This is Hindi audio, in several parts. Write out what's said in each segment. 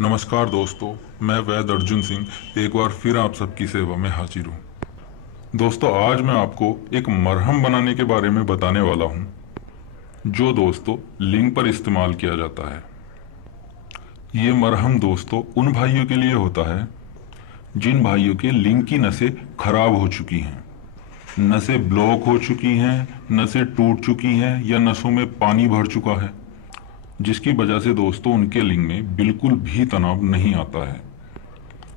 नमस्कार दोस्तों, मैं वैद अर्जुन सिंह एक बार फिर आप सबकी सेवा में हाजिर हूँ। दोस्तों, आज मैं आपको एक मरहम बनाने के बारे में बताने वाला हूँ, जो दोस्तों लिंग पर इस्तेमाल किया जाता है। ये मरहम दोस्तों उन भाइयों के लिए होता है जिन भाइयों के लिंग की नसें खराब हो चुकी हैं, नसें ब्लॉक हो चुकी हैं, नसें टूट चुकी हैं या नसों में पानी भर चुका है, जिसकी वजह से दोस्तों उनके लिंग में बिल्कुल भी तनाव नहीं आता है।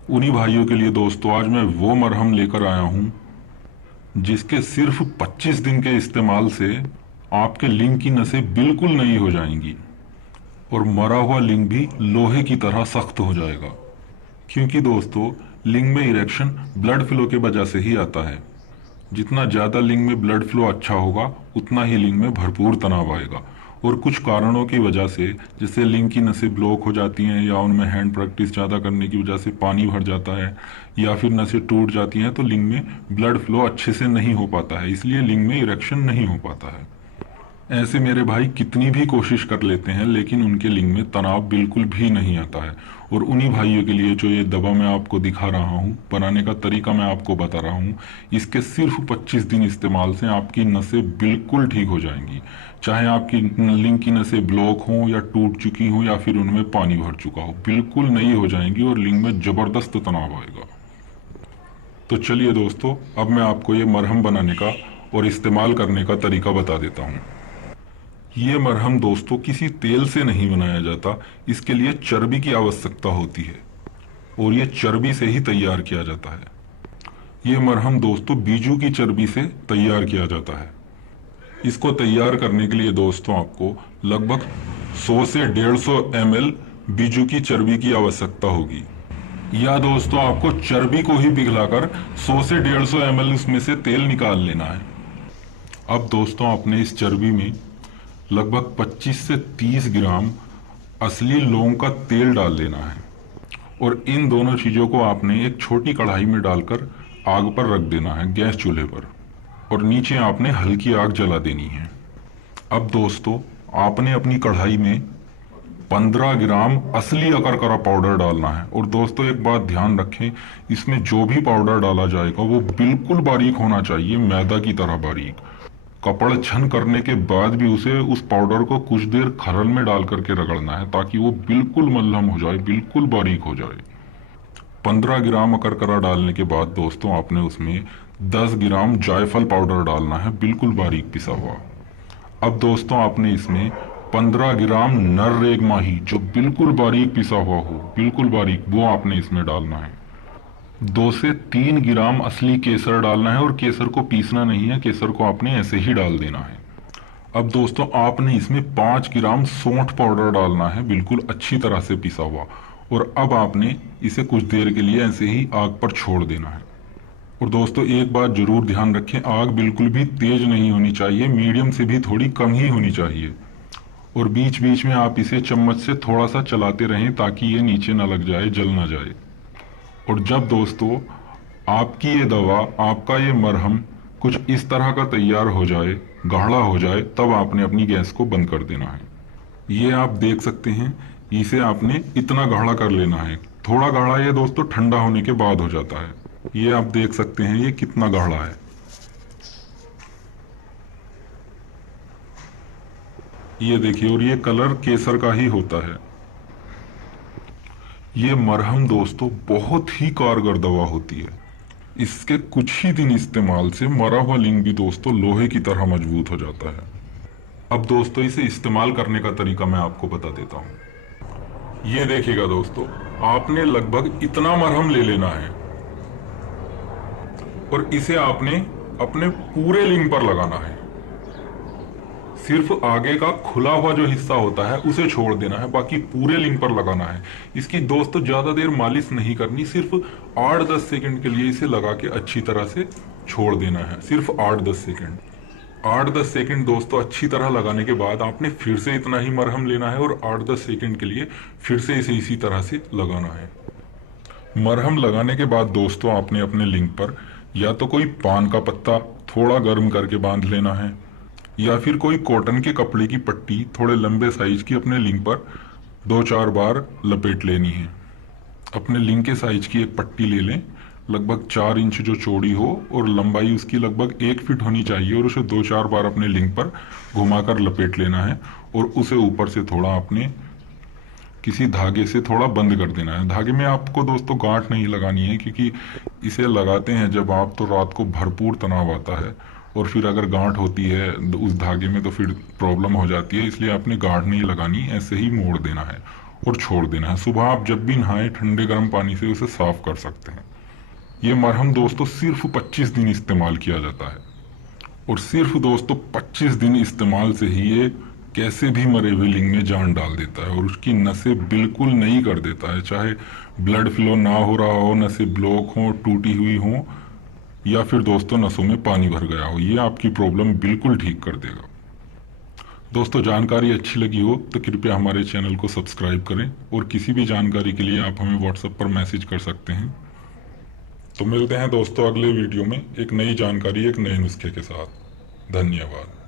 उन्हीं भाइयों के लिए दोस्तों आज मैं वो मरहम लेकर आया हूं जिसके सिर्फ 25 दिन के इस्तेमाल से आपके लिंग की नसें बिल्कुल नई हो जाएंगी और मरा हुआ लिंग भी लोहे की तरह सख्त हो जाएगा। क्योंकि दोस्तों लिंग में इरेक्शन ब्लड फ्लो के वजह से ही आता है। जितना ज्यादा लिंग में ब्लड फ्लो अच्छा होगा उतना ही लिंग में भरपूर तनाव आएगा। और कुछ कारणों की वजह से, जैसे लिंग की नसें ब्लॉक हो जाती हैं या उनमें हैंड प्रैक्टिस ज़्यादा करने की वजह से पानी भर जाता है या फिर नसें टूट जाती हैं, तो लिंग में ब्लड फ्लो अच्छे से नहीं हो पाता है, इसलिए लिंग में इरेक्शन नहीं हो पाता है। ऐसे मेरे भाई कितनी भी कोशिश कर लेते हैं लेकिन उनके लिंग में तनाव बिल्कुल भी नहीं आता है। और उन्हीं भाइयों के लिए जो ये दवा मैं आपको दिखा रहा हूँ, बनाने का तरीका मैं आपको बता रहा हूँ, इसके सिर्फ 25 दिन इस्तेमाल से आपकी नसें बिल्कुल ठीक हो जाएंगी। चाहे आपकी लिंग की नसें ब्लॉक हों या टूट चुकी हों या फिर उनमें पानी भर चुका हो, बिल्कुल नई हो जाएंगी और लिंग में जबरदस्त तनाव आएगा। तो चलिए दोस्तों, अब मैं आपको ये मरहम बनाने का और इस्तेमाल करने का तरीका बता देता हूँ। ये मरहम दोस्तों किसी तेल से नहीं बनाया जाता, इसके लिए चर्बी की आवश्यकता होती है और ये चर्बी से ही तैयार किया जाता है। ये मरहम दोस्तों बीजू की चर्बी से तैयार किया जाता है। इसको तैयार करने के लिए दोस्तों आपको लगभग 100 से 150 ml बीजू की चर्बी की आवश्यकता होगी। या दोस्तों आपको चर्बी को ही पिघलाकर 100 से 150 ml उसमें से तेल निकाल लेना है। अब दोस्तों आपने इस चर्बी में लगभग 25 से 30 ग्राम असली लौंग का तेल डाल लेना है और इन दोनों चीजों को आपने एक छोटी कढ़ाई में डालकर आग पर रख देना है, गैस चूल्हे पर, और नीचे आपने हल्की आग जला देनी है। अब दोस्तों आपने अपनी कढ़ाई में 15 ग्राम असली अकरकरा पाउडर डालना है। और दोस्तों एक बात ध्यान रखें, इसमें जो भी पाउडर डाला जाएगा वो बिल्कुल बारीक होना चाहिए, मैदा की तरह बारीक। कपड़ छन करने के बाद भी उस पाउडर को कुछ देर खरल में डाल करके रगड़ना है ताकि वो बिल्कुल मल्लम हो जाए, बिल्कुल बारीक हो जाए। 15 ग्राम अकरकरा डालने के बाद दोस्तों आपने उसमें 10 ग्राम जायफल पाउडर डालना है, बिल्कुल बारीक पिसा हुआ। अब दोस्तों आपने इसमें 15 ग्राम नर रेग माही, जो बिल्कुल बारीक पिसा हुआ हो, बिल्कुल बारीक, वो आपने इसमें डालना है। 2 से 3 ग्राम असली केसर डालना है और केसर को पीसना नहीं है, केसर को आपने ऐसे ही डाल देना है। अब दोस्तों आपने इसमें 5 ग्राम सौंठ पाउडर डालना है, बिल्कुल अच्छी तरह से पिसा हुआ। और अब आपने इसे कुछ देर के लिए ऐसे ही आग पर छोड़ देना है। और दोस्तों एक बात जरूर ध्यान रखें, आग बिल्कुल भी तेज नहीं होनी चाहिए, मीडियम से भी थोड़ी कम ही होनी चाहिए। और बीच बीच में आप इसे चम्मच से थोड़ा सा चलाते रहें ताकि ये नीचे ना लग जाए, जल ना जाए। और जब दोस्तों आपकी ये दवा, आपका ये मरहम कुछ इस तरह का तैयार हो जाए, गाढ़ा हो जाए, तब आपने अपनी गैस को बंद कर देना है। ये आप देख सकते हैं, इसे आपने इतना गाढ़ा कर लेना है। थोड़ा गाढ़ा ये दोस्तों ठंडा होने के बाद हो जाता है। ये आप देख सकते हैं ये कितना गाढ़ा है। ये देखिए, और ये कलर केसर का ही होता है। ये मरहम दोस्तों बहुत ही कारगर दवा होती है। इसके कुछ ही दिन इस्तेमाल से मरा हुआ लिंग भी दोस्तों लोहे की तरह मजबूत हो जाता है। अब दोस्तों इसे इस्तेमाल करने का तरीका मैं आपको बता देता हूँ। ये देखिएगा दोस्तों, आपने लगभग इतना मरहम ले लेना है और इसे आपने अपने पूरे लिंग पर लगाना है। सिर्फ आगे का खुला हुआ जो हिस्सा होता है उसे छोड़ देना है, बाकी पूरे लिंग पर लगाना है। इसकी दोस्तों ज्यादा देर मालिश नहीं करनी, सिर्फ 8-10 सेकंड के लिए इसे लगा के अच्छी तरह से छोड़ देना है, सिर्फ 8-10 सेकंड। 8-10 सेकंड दोस्तों अच्छी तरह लगाने के बाद आपने फिर से इतना ही मरहम लेना है और 8-10 सेकंड के लिए फिर से इसे इसी तरह से लगाना है। मरहम लगाने के बाद दोस्तों आपने अपने लिंग पर या तो कोई पान का पत्ता थोड़ा गर्म करके बांध लेना है, या फिर कोई कॉटन के कपड़े की पट्टी थोड़े लंबे साइज की अपने लिंग पर 2-4 बार लपेट लेनी है। अपने लिंग के साइज की एक पट्टी ले लें, लगभग 4 इंच जो चौड़ी हो और लंबाई उसकी लगभग 1 फीट होनी चाहिए, और उसे 2-4 बार अपने लिंग पर घुमाकर लपेट लेना है और उसे ऊपर से थोड़ा अपने किसी धागे से थोड़ा बंद कर देना है। धागे में आपको दोस्तों गांठ नहीं लगानी है, क्योंकि इसे लगाते हैं जब आप तो रात को भरपूर तनाव आता है, और फिर अगर गांठ होती है उस धागे में तो फिर प्रॉब्लम हो जाती है। इसलिए आपने गांठ नहीं लगानी, ऐसे ही मोड़ देना है और छोड़ देना है। सुबह आप जब भी नहाएं ठंडे गर्म पानी से उसे साफ कर सकते हैं। ये मरहम दोस्तों सिर्फ 25 दिन इस्तेमाल किया जाता है, और सिर्फ दोस्तों 25 दिन इस्तेमाल से ही ये कैसे भी मरे हुए लिंग में जान डाल देता है और उसकी नसें बिल्कुल नई कर देता है। चाहे ब्लड फ्लो ना हो रहा हो, नसें ब्लॉक हो, टूटी हुई हो, या फिर दोस्तों नसों में पानी भर गया हो, ये आपकी प्रॉब्लम बिल्कुल ठीक कर देगा। दोस्तों जानकारी अच्छी लगी हो तो कृपया हमारे चैनल को सब्सक्राइब करें, और किसी भी जानकारी के लिए आप हमें व्हाट्सएप पर मैसेज कर सकते हैं। तो मिलते हैं दोस्तों अगले वीडियो में एक नई जानकारी, एक नए नुस्खे के साथ। धन्यवाद।